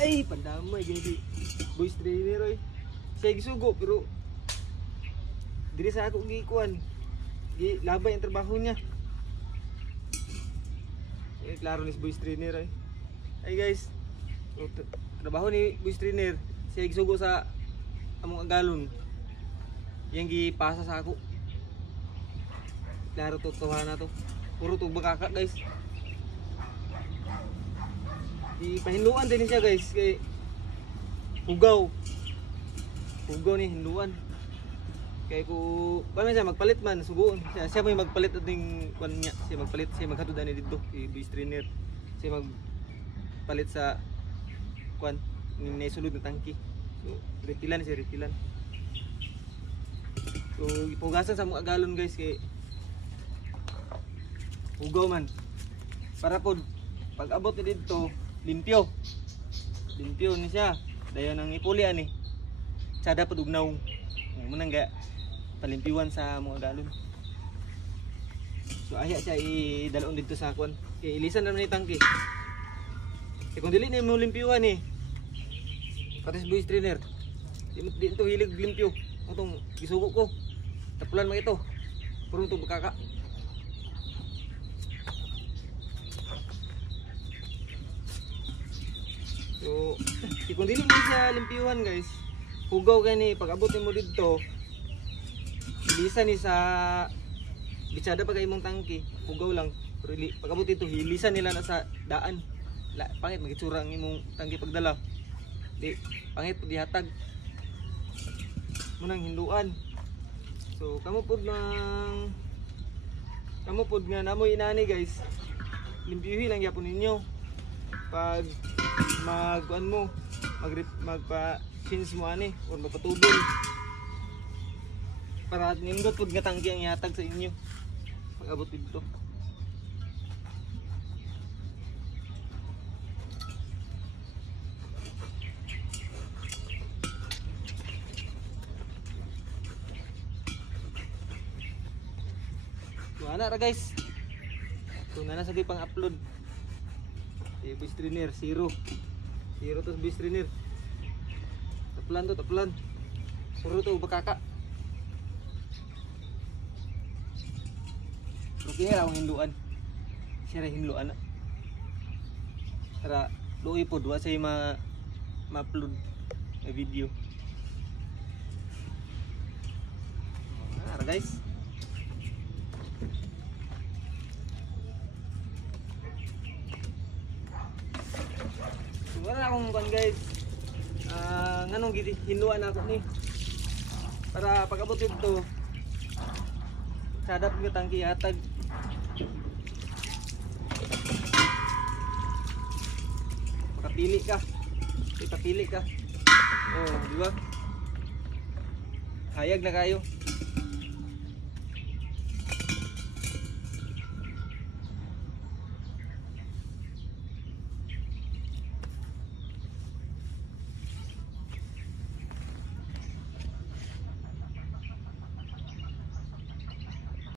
Ay, pandamay gini boys trainer oy. Siya gisugo pero diri sa ako gikuan. Gi labay ang trabaho niya. Eh klaro ni boys trainer ay. Ay guys. Trabaho ni boys trainer. Siya gisugo sa among agalon. Yang gipasa sa ako. Klaro to na to. Puro to bakaka guys. Ipahinluan din siya guys kay hugaw ni hinluan kay ko paano siya magpalit man suguon siya may magpalit ating kwan niya siya magpalit siya maghatod ani didto si boys trainer siya magpalit sa kwan ni sulod na tangki so retilan so ipugasan sa mga galon guys kay hugaw man para pod pag abot ni didto limpyo ni siya dayon ang ipuli ani sada pa dugnaw munang ga palimpiwan sa mga galon so aya siya idalon dito sa kwan kay ilisan naman ni tangke kay kung dili na mo limpiwan ni patis boys trainer di ito hilig limpyo utong gisugo ko tapulan mo ito puro ito bakaka. So, kung dili mo siya limpyuhan guys, hugaw gani pag abot mo dito, ilisan ni sa bitsada pa kay imong tangke, hugaw lang. Pero pag abot dito, hilisan nila na sa daan. Pangit magitsura ang imong tangke pagdala. Di pangit pud dihatag. Munang hinduan. So, kamo pud nga namoy inani guys. Limpyuhin lang gyapon ninyo. Pag magpa-change mo ani or magpatubol para nindot pud nga tangke ang ihatag sa inyo pag abot dito. So ana ra guys, so na sa pang upload boys trainer, zero to boys trainer. Taplan. Puro to bakaka. Okay ra ang hinluan. Siya ra hinluan na. Tara, luoy po duwa say ma-upload na video. Ara guys. Wala akong kan guys. Nganong hinluan ako ni para pag abot dito sadap nga tangki hatag. Ipapili ka. Oh, di ba? Hayag na kayo.